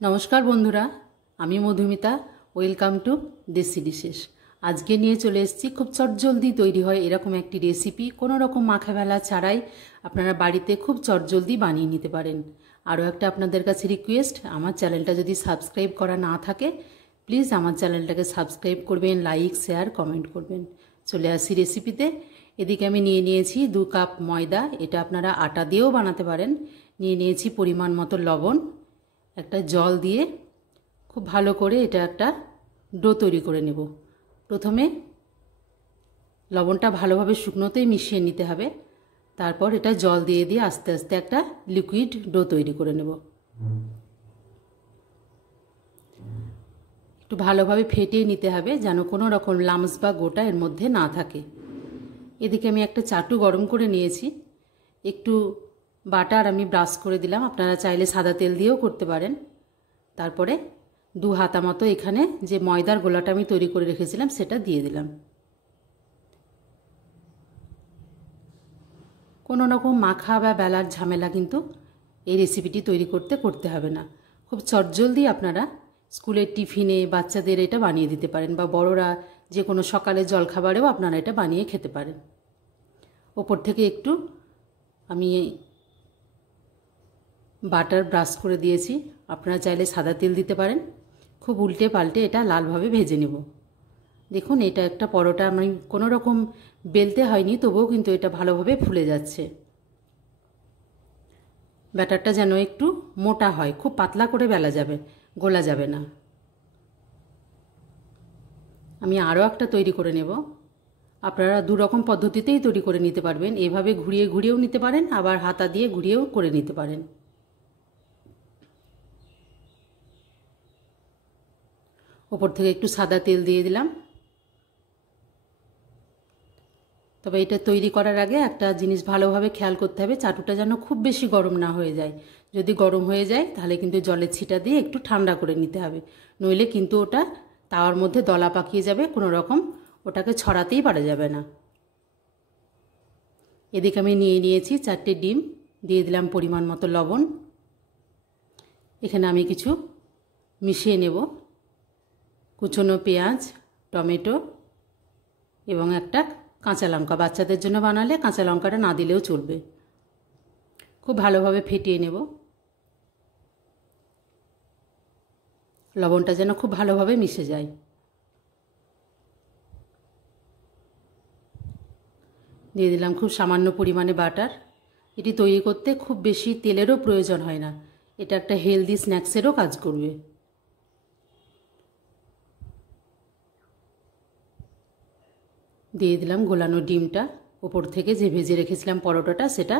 নমস্কার বন্ধুরা, আমি মধুমিতা। ওয়েলকাম টু দেশি ডিশেস। আজকে নিয়ে চলে এসেছি খুব চটজলদি তৈরি হয় এরকম একটি রেসিপি। কোনো রকম মাখাভেলা ছাড়াই আপনারা বাড়িতে খুব চটজলদি বানিয়ে নিতে পারেন। আরও একটা আপনাদের কাছে রিকোয়েস্ট, আমার চ্যানেলটা যদি সাবস্ক্রাইব করা না থাকে প্লিজ আমার চ্যানেলটাকে সাবস্ক্রাইব করবেন, লাইক, শেয়ার, কমেন্ট করবেন। চলে আসি রেসিপিতে। এদিকে আমি নিয়ে নিয়েছি 2 কাপ ময়দা, এটা আপনারা আটা দিয়েও বানাতে পারেন। নিয়ে নিয়েছি পরিমাণ মতো লবণ, একটা জল দিয়ে খুব ভালো করে এটা একটা ডো তৈরি করে নেব। প্রথমে লবণটা ভালোভাবে শুকনোতেই মিশিয়ে নিতে হবে, তারপর এটা জল দিয়ে দিয়ে আস্তে আস্তে একটা লিকুইড ডো তৈরি করে নেব। একটু ভালোভাবে ফেটিয়ে নিতে হবে যেন কোনো রকম লামস বা গোটা এর মধ্যে না থাকে। এদিকে আমি একটা চাটু গরম করে নিয়েছি, একটু বাটার আমি ব্রাশ করে দিলাম, আপনারা চাইলে সাদা তেল দিয়েও করতে পারেন। তারপরে 2 হাতা মতো এখানে যে ময়দার গোলাটা আমি তৈরি করে রেখেছিলাম সেটা দিয়ে দিলাম। কোনো রকম মাখা বা বেলার ঝামেলা কিন্তু এই রেসিপিটি তৈরি করতে হবে না। খুব চটজলদি আপনারা স্কুলের টিফিনে বাচ্চাদের এটা বানিয়ে দিতে পারেন, বা বড়রা যে কোনো সকালের জলখাবারেও আপনারা এটা বানিয়ে খেতে পারেন। ওপর থেকে একটু আমি বাটার ব্রাশ করে দিয়েছি, আপনারা চাইলে সাদা তেল দিতে পারেন। খুব উল্টে পাল্টে এটা লালভাবে ভেজে নেব। দেখুন, এটা একটা পরোটা আমি কোনো রকম বেলতে হয়নি, তবুও কিন্তু এটা ভালোভাবে ফুলে যাচ্ছে। ব্যাটারটা যেন একটু মোটা হয়, খুব পাতলা করে গোলা যাবে না। আমি আরও একটা তৈরি করে নেব। আপনারা 2 রকম পদ্ধতিতেই তৈরি করে নিতে পারবেন, এভাবে ঘুরিয়ে ঘুরিয়েও নিতে পারেন, আবার হাতা দিয়ে ঘুরিয়েও করে নিতে পারেন। ওপর থেকে একটু সাদা তেল দিয়ে দিলাম। তবে এটা তৈরি করার আগে একটা জিনিস ভালোভাবে খেয়াল করতে হবে, চাটুটা যেন খুব বেশি গরম না হয়ে যায়। যদি গরম হয়ে যায় তাহলে কিন্তু জলের ছিটা দিয়ে একটু ঠান্ডা করে নিতে হবে, নইলে কিন্তু ওটা তাওয়ার মধ্যে দলা পাকিয়ে যাবে, কোনো রকম ওটাকে ছড়াতেই পারা যাবে না। এদিকে আমি নিয়ে নিয়েছি 4টে ডিম, দিয়ে দিলাম পরিমাণ মতো লবণ। এখানে আমি কিছু মিশিয়ে নেব, কুচনো পেঁয়াজ, টমেটো এবং একটা কাঁচা লঙ্কা। বাচ্চাদের জন্য বানালে কাঁচা লঙ্কাটা না দিলেও চলবে। খুব ভালোভাবে ফেটিয়ে নেব। লবণটা যেন খুব ভালোভাবে মিশে যায়। দিয়ে দিলাম খুব সামান্য পরিমাণে বাটার। এটি তৈরি করতে খুব বেশি তেলেরও প্রয়োজন হয় না, এটা একটা হেলদি স্ন্যাক্সেরও কাজ করবে। দিয়ে দিলাম গোলানো ডিমটা, ওপর থেকে যে ভেজে রেখেছিলাম পরোটাটা সেটা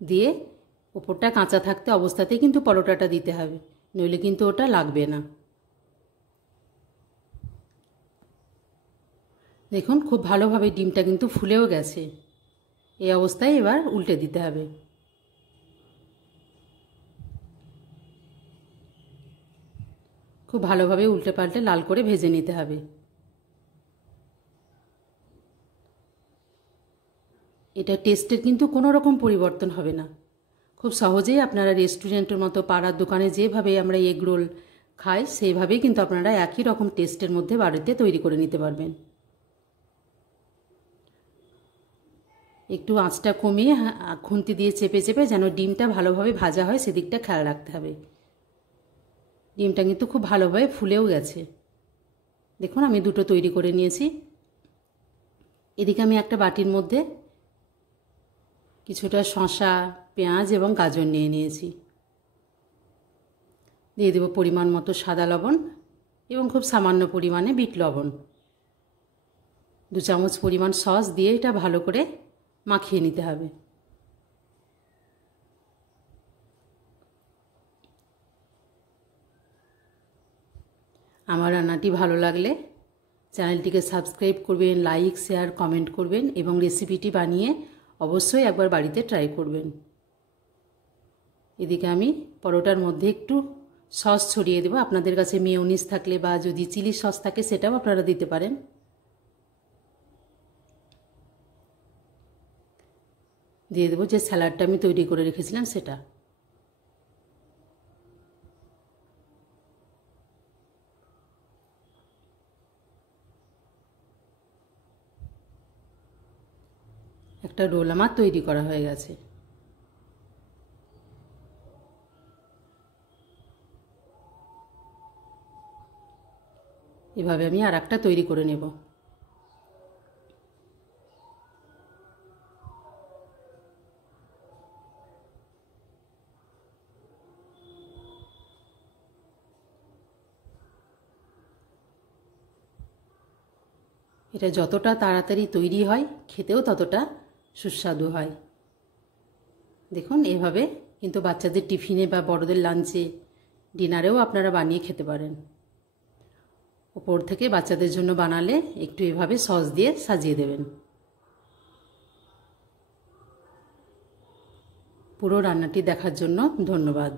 দিয়ে, ওপরটা কাঁচা থাকতে অবস্থাতেই কিন্তু পরোটাটা দিতে হবে, নইলে কিন্তু ওটা লাগবে না। দেখুন, খুব ভালোভাবে ডিমটা কিন্তু ফুলেও গেছে। এই অবস্থায় এবার উল্টে দিতে হবে। খুব ভালোভাবে উল্টে পাল্টে লাল করে ভেজে নিতে হবে। এটা টেস্টের কিন্তু কোনো রকম পরিবর্তন হবে না। খুব সহজেই আপনারা রেস্টুরেন্টের মতো পাড়ার দোকানে যেভাবে আমরা এগ রোল খাই সেইভাবেই কিন্তু আপনারা একই রকম টেস্টের মধ্যে বাড়িতে তৈরি করে নিতে পারবেন। একটু আঁচটা কমিয়ে খুন্তি দিয়ে চেপে চেপে যেন ডিমটা ভালোভাবে ভাজা হয় সেদিকটা খেয়াল রাখতে হবে। ডিমটা কিন্তু খুব ভালোভাবে ফুলেও গেছে। দেখুন, আমি 2টো তৈরি করে নিয়েছি। এদিকে আমি একটা বাটির মধ্যে কিছুটা শসা, পেঁয়াজ এবং গাজর নিয়ে নিয়েছি। দিয়ে দেব পরিমাণ মতো সাদা লবণ এবং খুব সামান্য পরিমাণে বিট লবণ। 2 চামচ পরিমাণ সস দিয়ে এটা ভালো করে মাখিয়ে নিতে হবে। আমার রান্নাটি ভালো লাগলে চ্যানেলটিকে সাবস্ক্রাইব করবেন, লাইক, শেয়ার, কমেন্ট করবেন এবং রেসিপিটি বানিয়ে অবশ্যই একবার বাড়িতে ট্রাই করবেন। এদিকে আমি পরোটার মধ্যে একটু সস ছড়িয়ে দেব। আপনাদের কাছে মেয়োনিজ থাকলে বা যদি চিলি সস থাকে সেটাও আপনারা দিতে পারেন। দিয়ে দেবো যে স্যালাডটা আমি তৈরি করে রেখেছিলাম সেটা। একটা রোল আমার তৈরি করা হয়ে গেছে। এভাবে আমি আর একটা তৈরি করে নেব। এটা যতটা তাড়াতাড়ি তৈরি হয় খেতেও ততটা সুস্বাদু হয়। দেখুন এভাবে কিন্তু বাচ্চাদের টিফিনে বা বড়দের লাঞ্চে ডিনারেও আপনারা বানিয়ে খেতে পারেন। ওপর থেকে বাচ্চাদের জন্য বানালে একটু এভাবে সস দিয়ে সাজিয়ে দেবেন। পুরো রান্নাটি দেখার জন্য ধন্যবাদ।